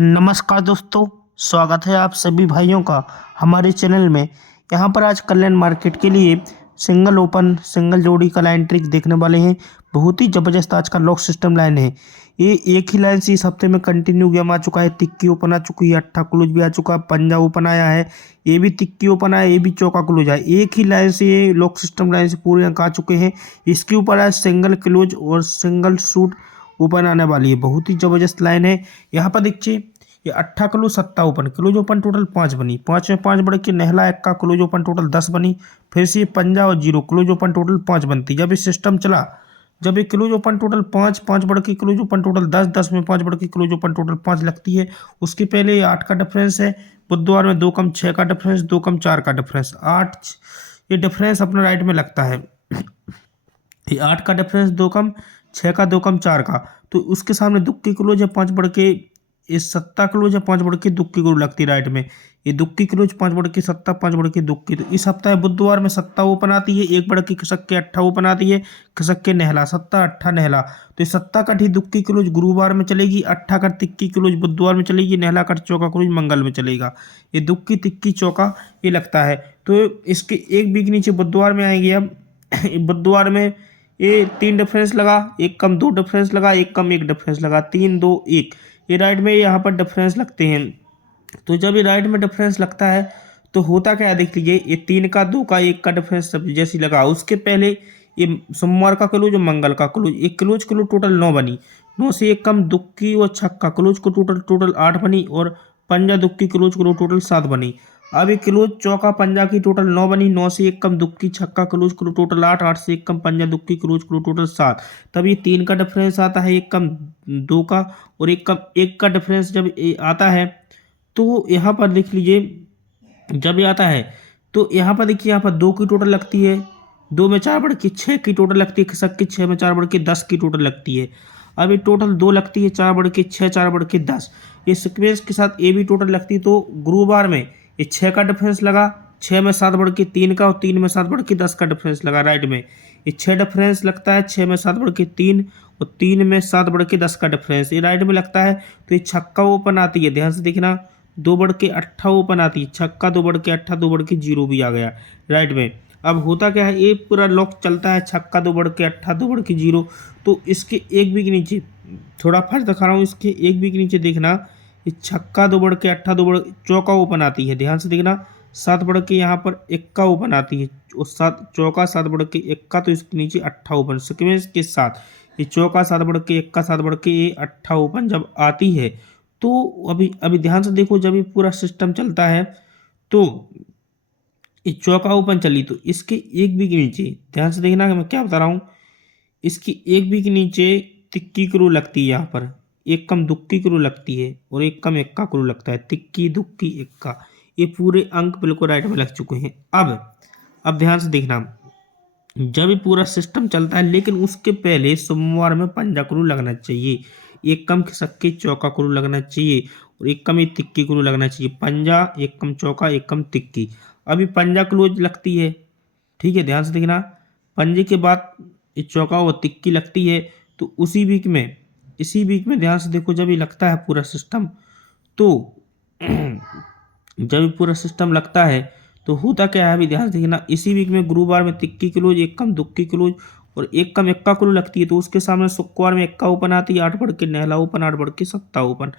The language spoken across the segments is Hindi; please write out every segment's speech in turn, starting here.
नमस्कार दोस्तों। स्वागत है आप सभी भाइयों का हमारे चैनल में। यहाँ पर आज कल्याण मार्केट के लिए सिंगल ओपन सिंगल जोड़ी का लाइन ट्रिक देखने वाले हैं। बहुत ही ज़बरदस्त आज का लॉक सिस्टम लाइन है। ये एक ही लाइन से इस हफ्ते में कंटिन्यू गेम आ चुका है। तिक्की ओपन आ चुकी है, अट्ठा क्लोज भी आ चुका है, पंजा ओपन आया है, ये भी तिक्की ओपन आया, ये भी चौका क्लोज आया। एक ही लाइन से ये लॉक सिस्टम लाइन से पूरे अंक आ चुके हैं। इसके ऊपर आज सिंगल क्लोज और सिंगल शूट ओपन आने वाली है। बहुत ही ज़बरदस्त लाइन है। यहाँ पर देखिए, ये अट्ठा क्लोज सत्ता ओपन, क्लोज ओपन टोटल 5 बनी, 5 में 5 बढ़ के नहला एक्का क्लोज ओपन टोटल 10 बनी। फिर से ये पंजा और जीरो क्लोज ओपन टोटल 5 बनती। जब ये सिस्टम चला, जब ये क्लोज ओपन टोटल 5, 5 बढ़ के क्लोज ओपन टोटल 10, 10 में 5 बढ़ के क्लोज ओपन टोटल 5 लगती है। उसके पहले ये 8 का डिफरेंस है। बुधवार में 2 कम 6 का डिफरेंस, 2 कम 4 का डिफरेंस, 8 ये डिफरेंस अपना राइट में लगता है। ये 8 का डिफरेंस 2 कम 6 का, 2 कम 4 का, तो उसके सामने दुक्की क्लोज है 5 बढ़ के, इस सत्ता क्लोज है 5 बढ़ के दुक्की क्लोज लगती है राइट में। ये दुक्की क्लोज 5 बढ़ के सत्ता, 5 बढ़ के दुक्की। तो इस हफ्ता है बुधवार में सत्ता ओपन आती है, 1 बढ़ के खिसक के अट्ठा ओपन आती है, खिसक के नहला, सत्ता अट्ठा नहला। तो ये सत्ता कट ही दुक्की क्लोज गुरुवार में चलेगी, अट्ठा कट तिक्की क्लोज बुधवार में चलेगी, नहला कट चौका क्लोज मंगल में चलेगा। ये दुक्की तिक्की चौका ये लगता है। तो इसके एक वीक नीचे बुधवार में आएंगे। अब बुधवार में ये 3 डिफरेंस लगा, 1 कम 2 डिफरेंस लगा, 1 कम 1 डिफरेंस लगा, 3 2 1, ये राइट में यहाँ पर डिफरेंस लगते हैं। तो जब ये राइट में डिफरेंस लगता है तो होता क्या है देख लीजिए। ये 3 का 2 का 1 का डिफरेंस जैसे लगा, उसके पहले ये सोमवार का क्लोज और मंगल का क्लोज, एक क्लोज क्लोज टोटल 9 बनी, 9 से 1 कम दुक्की और छक्का क्लोज को टोटल 8 बनी, और पंजा दुक्की क्लोज क्लोज टोटल 7 बनी। अब ये क्लोज चौका पंजा की टोटल 9 बनी, 9 से 1 कम दुक्की छक्का क्लोज क्लोज टोटल 8, 8 से 1 कम पंजा दुक्की क्लोज क्लोज टोटल 7। तब ये 3 का डिफरेंस आता है, 1 कम 2 का, और 1 कम 1 का डिफरेंस जब आता है तो यहाँ पर देख लीजिए, जब ये आता है तो यहाँ पर देखिए, यहाँ पर 2 की टोटल लगती है, 2 में 4 बढ़ के 6 की टोटल लगती है, खिसक के 6 में 4 बढ़ के 10 की टोटल लगती है। अब ये टोटल 2 लगती है, 4 बढ़ के 6, 4 बढ़ के 10, ये सीक्वेंस के साथ ये भी टोटल लगती है। तो गुरुवार में ये 6 का डिफरेंस लगा, 6 में 7 बढ़ के 3 का, और 3 में 7 बढ़ के 10 का डिफरेंस लगा राइट में। ये 6 डिफरेंस लगता है, 6 में 7 बढ़ के 3, और 3 में 7 बढ़ के 10 का डिफरेंस ये राइट में लगता है। तो ये छक्का ओपन आती है, ध्यान से देखना, 2 बढ़ के अट्ठा ओपन आती है, छक्का 2 बढ़ के अट्ठा, 2 बढ़ के जीरो भी आ गया राइट में। अब होता क्या है, ये पूरा लॉक चलता है, छक्का 2 बढ़ के अट्ठा, 2 बढ़ के जीरो। तो इसके एक भी के नीचे थोड़ा फर्ज दिखा रहा हूँ, इसके एक भी के नीचे देखना, ये छक्का 2 बढ़ के अट्ठा, 2 बढ़ चौका ओपन आती है, ध्यान से देखना, 7 बढ़ के यहाँ पर इक्का ओपन आती है, और 7 चौका 7 बढ़ के इक्का, तो इसके नीचे अट्ठा ओपन सिक्वेंस के साथ ये चौका 7 बढ़ के इक्का, 7 बढ़ के ये अट्ठा ओपन जब आती है तो अभी अभी ध्यान से देखो, जब ये पूरा सिस्टम चलता है तो ये चौका ओपन चली, तो इसके एक भी के नीचे ध्यान से देखना कि मैं क्या बता रहा हूँ, इसकी एक भी के नीचे तिक्की क्रू लगती है, यहाँ पर 1 कम दुक्की क्रू लगती है, और 1 कम इक्का क्रू लगता है, तिक्की दुक्की इक्का, ये पूरे अंक बिल्कुल राइट में लग चुके हैं। अब ध्यान से देखना, जब ये पूरा सिस्टम चलता है, लेकिन उसके पहले सोमवार में पंजा क्रू लगना चाहिए, 1 कम खिसक चौका क्रू लगना चाहिए, और 1 कम एक तिक्की क्रू लगना चाहिए, पंजा 1 कम चौका 1 कम तिक्की। अभी पंजा क्लोज लगती है, ठीक है, ध्यान से देखना, पंजे के बाद ये चौका और तिक्की लगती है। तो इसी वीक में ध्यान से देखो, जब ये लगता है पूरा सिस्टम, तो जब ये पूरा सिस्टम लगता है तो होता क्या है, अभी ध्यान से देखना, इसी वीक में गुरुवार में तिक्की क्लोज, 1 कम दुक्की क्लोज, और 1 कम इक्का क्लोज लगती है। तो उसके सामने शुक्रवार में इक्का ओपन आती है, 8 बढ़ के नहला ओपन, 8 बढ़ के सत्ता ओपन,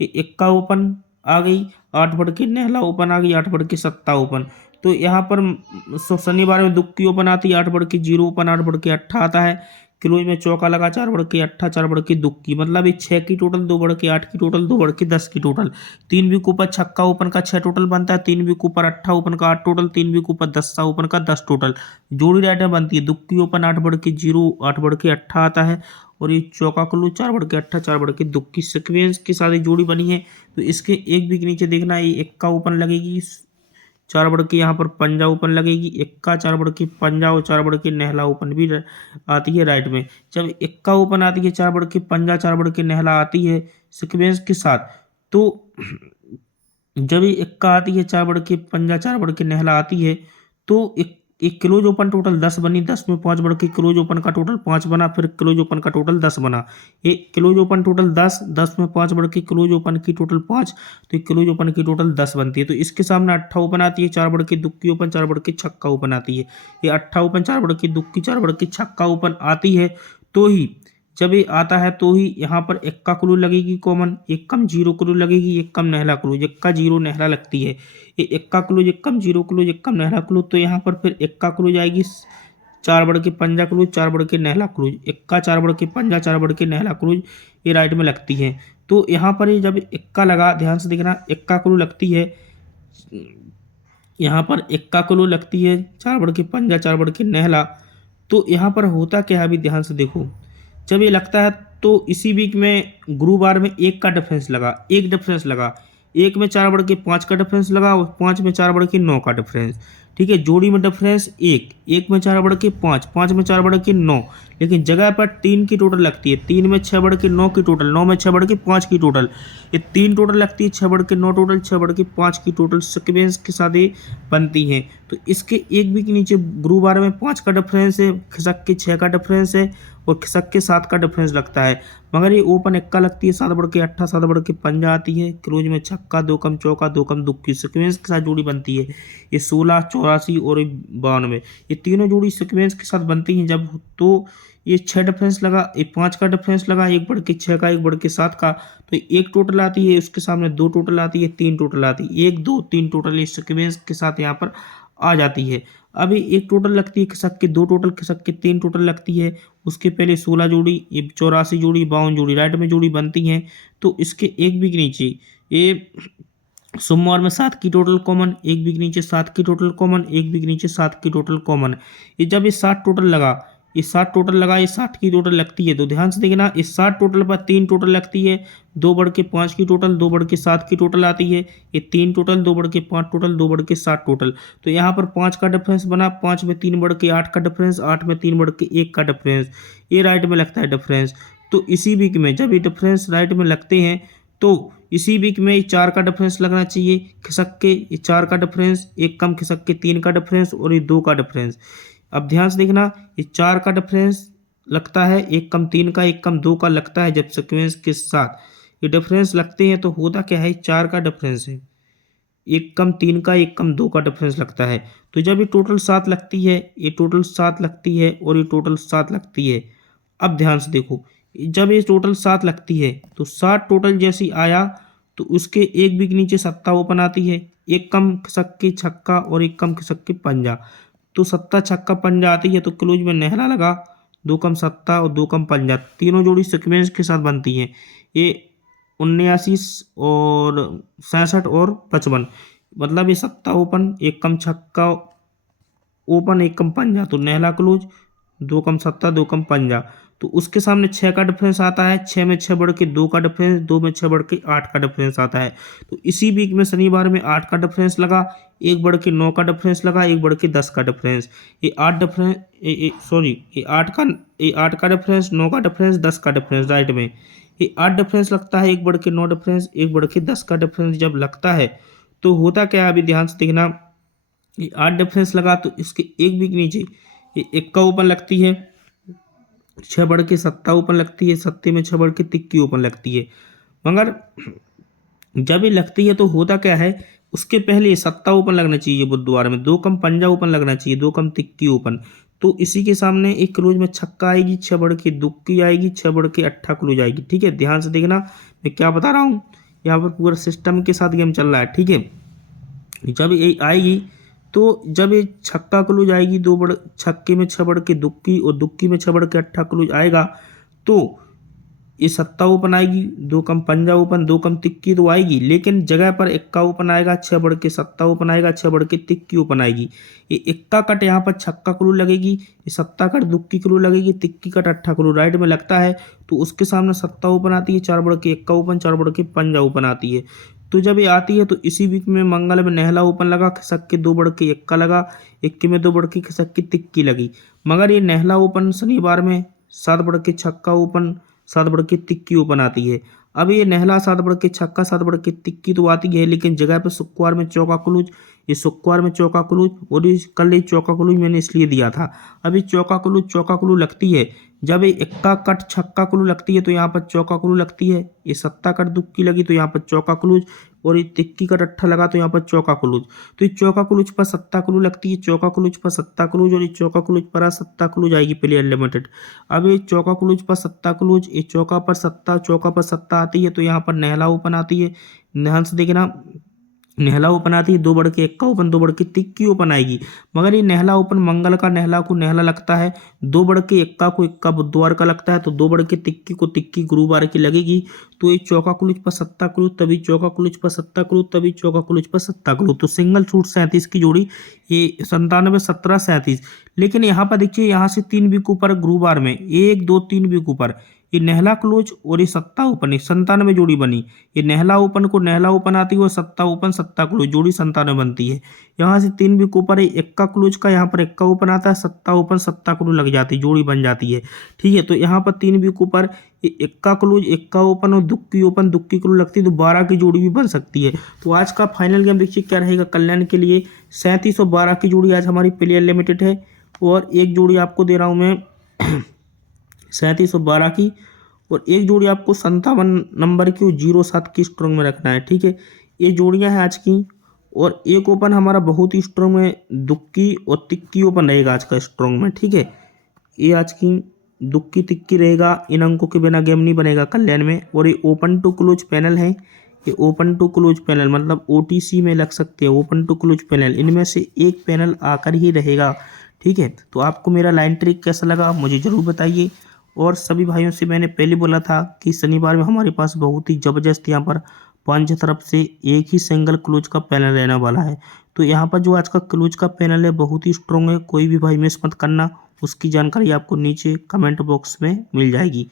ये इक्का ओपन आ गई, 8 बढ़ के नहला ओपन आ गई, 8 बढ़ के सत्ता ओपन। तो यहाँ पर शनिवार में दुक्की ओपन आती है, 8 बढ़ के जीरो ओपन, 8 बढ़ के अट्ठा आता है, क्लोज में चौका लगा, 4 बढ़ के अट्ठा, 4 बढ़ के दुक्की, मतलब ये 6 की टोटल, 2 बढ़ के 8 की टोटल, 2 बढ़ के 10 की टोटल, 3 वीक ऊपर छक्का ओपन का 6 टोटल बनता है, 3 वीक ऊपर अट्ठा ओपन का 8 टोटल, 3 वीक ऊपर दस्ता ओपन का 10 टोटल, जोड़ी राइटर बनती है, दुक्की ओपन 8 बढ़ के जीरो, 8 बढ़ के अट्ठा आता है, और ये चौका क्लोज 4 बढ़ के अट्ठा, 4 बढ़ के दुक्की, सिक्वेंस के साथ जोड़ी बनी है। तो इसके एक वीक नीचे देखना, ये इक्का ओपन लगेगी, 4 बढ़ के यहाँ पर पंजा ओपन लगेगी, इक्का 4 बढ़ के पंजा, और 4 बढ़ के नहला ओपन भी आती है राइट में। जब इक्का ओपन आती है, 4 बढ़ के पंजा, 4 बढ़ के नहला आती है सिक्वेंस के साथ, तो जब ये इक्का आती है, 4 बढ़ के पंजा, 4 बढ़ के नहला आती है, तो एक क्लोज ओपन टोटल 10 बनी, 10 में 5 बढ़ के क्लोज ओपन का टोटल 5 बना, फिर क्लोज ओपन का टोटल 10 बना। ये क्लोज ओपन टोटल 10, 10 में 5 बढ़ के क्लोज ओपन की टोटल 5, तो ये क्लोज ओपन की टोटल 10 बनती है। तो इसके सामने अट्ठा ओपन आती है, 4 बढ़ के दुक्की ओपन, 4 बढ़ के छक्का ओपन आती है। ये अट्ठा ओपन, 4 बढ़ के दुक्की, 4 बढ़ के छक्का ओपन आती है। तो ही जब ये आता है तो ही यहाँ पर एक्का क्लू लगेगी कॉमन, एक कम जीरो क्लू लगेगी, एक कम नहला क्लूज, एक्का जीरो नहला लगती है। ये एक्का क्लूज, एक कम जीरो क्लूज, एक कम नहला क्लूज, तो यहाँ पर फिर एक्का क्लूज आएगी, 4 बढ़ के पंजा क्लूज, 4 बढ़ के नहला क्लूज, एक्का 4 बढ़ के पंजा, 4 बढ़ के नहला क्लूज, ये राइट में लगती है। तो यहाँ पर ये जब एक्का लगा, ध्यान से देखना, एक्का क्लू लगती है, यहाँ पर एक्का क्लू लगती है, 4 बढ़ के पंजा, 4 बढ़ के नहला। तो यहाँ पर होता क्या है, अभी ध्यान से देखो, जब ये लगता है तो इसी वीक में ग्रू बार में एक का डिफरेंस लगा, एक डिफरेंस लगा, एक में 4 बढ़ के 5 का डिफरेंस लगा और 5 में 4 बढ़ के 9 का डिफरेंस। ठीक है, जोड़ी में डिफरेंस एक, एक में 4 बढ़ के 5, 5 में 4 बढ़ के 9, लेकिन जगह पर 3 की टोटल लगती है, 3 में 6 बढ़ के 9 की टोटल, 9 में 6 बढ़ के 5 की टोटल, ये 3 टोटल लगती है, 6 बढ़ के 9 टोटल, 6 बढ़ के 5 की टोटल सिक्वेंस के साथ ये बनती हैं। तो इसके एक भी के नीचे ग्रू बार में 5 का डिफरेंस है, खिसक के 6 का डिफरेंस है और खिसक के 7 का डिफरेंस लगता है। मगर ये ओपन एक्का लगती है, 7 बढ़ के अट्ठा, 7 बढ़ के पंजा आती है, क्लोज में छक्का, 2 कम चौका, 2 कम दुक्की, सिक्वेंस के साथ जोड़ी बनती है। ये 16, 84 और 92, ये तीनों जोड़ी सिक्वेंस के साथ बनती हैं जब, तो ये 6 डिफरेंस लगा, ये 5 का डिफरेंस लगा, 1 बढ़ के 6 का, 1 बढ़ के 7 का, तो एक टोटल आती है, उसके सामने 2 टोटल आती है, 3 टोटल आती है, 1 2 3 टोटल, ये सिक्वेंस के साथ यहाँ पर आ जाती है। अभी एक टोटल लगती है खिसक के, 2 टोटल खिसक के, 3 टोटल लगती है, उसके पहले 16 जोड़ी, ये 84 जोड़ी, 52 जोड़ी राइट में जोड़ी बनती हैं। तो इसके एक भी के नीचे ये सोमवार में 7 की टोटल कॉमन, एक भी के नीचे 7 की टोटल कॉमन, एक भी के नीचे 7 की टोटल कॉमन। ये जब ये 7 टोटल लगा, ये 7 टोटल लगा, ये 60 की टोटल लगती है, तो ध्यान से देखना, इस 60 टोटल पर 3 टोटल लगती है, 2 बढ़ के 5 की टोटल, 2 बढ़ के 7 की टोटल आती है, ये 3 टोटल, 2 बढ़ के 5 टोटल, 2 बढ़ के 7 टोटल। तो यहाँ पर 5 का डिफरेंस बना, 5 में 3 बढ़ के 8 का डिफरेंस, 8 में 3 बढ़ के 1 का डिफरेंस, ये राइट में लगता है डिफरेंस। तो इसी वीक में जब ये डिफरेंस राइट में लगते हैं तो इसी वीक में 4 का डिफरेंस लगना चाहिए, खिसक के ये 4 का डिफरेंस, एक कम खिसक के 3 का डिफरेंस और ये 2 का डिफरेंस। अब ध्यान से देखना, ये 4 का डिफरेंस लगता है, एक कम 3 का, एक कम 2 का लगता है, जब सिक्वेंस के साथ ये डिफरेंस लगते हैं तो होता क्या है, 4 का डिफरेंस है, एक कम 3 का, एक कम 2 का डिफरेंस लगता है। तो जब ये टोटल 7 लगती है, ये टोटल 7 लगती है और ये टोटल 7 लगती है। अब ध्यान से देखो, जब ये टोटल 7 लगती है तो 7 टोटल जैसी आया तो उसके एक भी के नीचे सत्ता ओपन आती है, एक कम खिसक के छक्का और एक कम खिसक के पंजा, तो सत्ता छक्का पंजा आती है, तो क्लोज में नहला लगा, 2 कम सत्ता और 2 कम पंजा, तीनों जोड़ी सिक्वेंस के साथ बनती हैं। ये 79 और 67 और 55, मतलब ये सत्ता ओपन, एक कम छक्का ओपन, एक कम पंजा, तो नहला क्लोज, 2 कम सत्ता, 2 कम पंजा, तो उसके सामने 6 का डिफरेंस आता है, 6 में 6 बढ़ के 2 का डिफरेंस, 2 में 6 बढ़ के 8 का डिफरेंस आता है। तो इसी वीक में शनिवार में 8 का डिफरेंस लगा, 1 बढ़ के 9 का डिफरेंस लगा, 1 बढ़ के 10 का डिफरेंस, ये 8 डिफरेंस, सॉरी, ये 8 का डिफरेंस, 9 का डिफरेंस, 10 का डिफरेंस राइट में, ये 8 डिफरेंस लगता है, 1 बढ़ के 9 डिफरेंस, 1 बढ़ के 10 का डिफरेंस जब लगता है तो होता क्या है, अभी ध्यान से देखना, ये 8 डिफरेंस लगा तो इसके एक भी के नीचे ये इक्का ओपन लगती है, 6 बढ़ के सत्ता ओपन लगती है, सत्ते में 6 बढ़ के तिक्की ओपन लगती है। मगर जब ये लगती है तो होता क्या है, उसके पहले सत्ता ओपन लगना चाहिए बुधवार में, 2 कम पंजा ओपन लगना चाहिए, 2 कम तिक्की ओपन, तो इसी के सामने एक क्लोज में छक्का आएगी, 6 बढ़ के दुक्की आएगी, 6 बढ़ के अट्ठा क्लोज आएगी। ठीक है, ध्यान से देखना मैं क्या बता रहा हूँ, यहाँ पर पूरा सिस्टम के साथ गेम चल रहा है। ठीक है, जब ये आएगी तो जब ये छक्का क्लूज आएगी, 2 बढ़ छक्के में 6 बढ़ के दुक्की और दुक्की में 6 बढ़ के अट्ठा क्लूज आएगा, तो ये सत्ता ओपन आएगी, 2 कम पंजा ओपन, 2 कम तिक्की तो आएगी, लेकिन जगह पर इक्का ओपन आएगा, 6 बढ़ के सत्ता ओपन आएगा, 6 बढ़ के तिक्की ओपन आएगी। ये इक्का कट यहाँ पर छक्का क्लू लगेगी, ये सत्ता कट दुक्की क्लू लगेगी, तिक्की कट अट्ठा क्लू राइट में लगता है, तो उसके सामने सत्ता ओपन आती है, 4 बढ़ के इक्का ओपन, 4 बढ़ के पंजा ओपन आती है। तो जब ये आती है तो इसी वीक में मंगल में नहला ओपन लगा, खिसक के 2 बढ़ के इक्का लगा, इक्के में 2 बढ़ के खिसक के तिक्की लगी। मगर ये नहला ओपन शनिवार में 7 बढ़ के छक्का ओपन, 7 बढ़ के तिक्की ओपन आती है। अब ये नहला 7 बढ़ के छक्का, 7 बढ़ के तिक्की तो आती है, लेकिन जगह पे शुक्रवार में चौका क्लूज, ये शुक्रवार में चौका क्लोज, और कल ये चौका क्लोज मैंने इसलिए दिया था। अभी चौका क्लोज लगती है जब ये इक्का कट छक्का क्लोज लगती है तो यहाँ पर चौका क्लोज लगती है। ये सत्ता कट दुक्की लगी तो यहाँ पर चौका क्लोज, और ये तिक्की कट अट्ठा लगा तो यहाँ पर चौका क्लोज। तो ये चौका क्लोज पर सत्ता क्लोज लगती है, चौका क्लोज पर सत्ता क्लोज, और ये चौका क्लोज पर सत्ता क्लोज आएगी प्लेयर लिमिटेड। अब ये चौका क्लोज पर सत्ता क्लोज, ये चौका पर सत्ता आती है तो यहाँ पर नेहला ओपन आती है। ध्यान से देखना, नेहला ओपन आती है, 2 बढ़ के इक्का ओपन, 2 बढ़ के तिक्की ओपन आएगी। मगर ये नेहला ओपन मंगल का नेहला को नेहला लगता है, 2 बढ़ के इक्का को इक्का बुधवार का लगता है, तो 2 बढ़ के तिक्की को तिक्की गुरुवार की लगेगी। तो ये चौका क्लोज पर सत्ता क्लोज, तभी चौका क्लोज पर सत्ता क्लोज, तभी चौका क्लोज पर सत्ता क्लोज। तो सिंगल सूट 37 की जोड़ी, ये 97 17 37। लेकिन यहाँ पर देखिए, यहाँ से 3 वीक ऊपर गुरुवार में 1 2 3 वीक ऊपर ये नेहला क्लोज और ये सत्ता ओपन, 97 जोड़ी बनी। ये नेहला ओपन को नेहला ओपन आती है और सत्ता ओपन सत्ता क्लोज, जोड़ी 97 बनती है। यहाँ से 3 वीक ऊपर इक्का क्लोज का, यहाँ पर इक्का ओपन आता है, सत्ता ओपन सत्ता क्लोज लग जाती है, जोड़ी बन जाती है। ठीक है, तो यहाँ पर 3 वीक ऊपर इक्का क्लोज इक्का ओपन और दुक्की ओपन दुक्की क्लोज लगती है, तो 12 की जोड़ी भी बन सकती है। तो आज का फाइनल गेम देखिए क्या रहेगा कल्याण के लिए। 37 और 12 की जोड़ी आज हमारी प्लेयर लिमिटेड है, और एक जोड़ी आपको दे रहा हूँ मैं 37 और 12 की, और एक जोड़ी आपको 57 नंबर की और 07 की स्ट्रोंग में रखना है। ठीक है, ये जोड़ियां हैं आज की। और एक ओपन हमारा बहुत ही स्ट्रोंग में दुक्की और तिक्की ओपन रहेगा आज का स्ट्रोंग में। ठीक है, ये आज की दुक्की तिक्की रहेगा, इन अंकों के बिना गेम नहीं बनेगा कल्याण में। और ये ओपन टू क्लोज पैनल है, ये ओपन टू क्लोज पैनल मतलब OTC में लग सकते हैं, ओपन टू क्लोज पैनल, इनमें से एक पैनल आकर ही रहेगा। ठीक है, तो आपको मेरा लाइन ट्रिक कैसा लगा मुझे ज़रूर बताइए। और सभी भाइयों से मैंने पहले बोला था कि शनिवार में हमारे पास बहुत ही ज़बरदस्त यहाँ पर 5 तरफ से एक ही सिंगल क्लोज का पैनल रहने वाला है। तो यहाँ पर जो आज का क्लोज का पैनल है बहुत ही स्ट्रॉन्ग है, कोई भी भाई मिस मत करना। उसकी जानकारी आपको नीचे कमेंट बॉक्स में मिल जाएगी।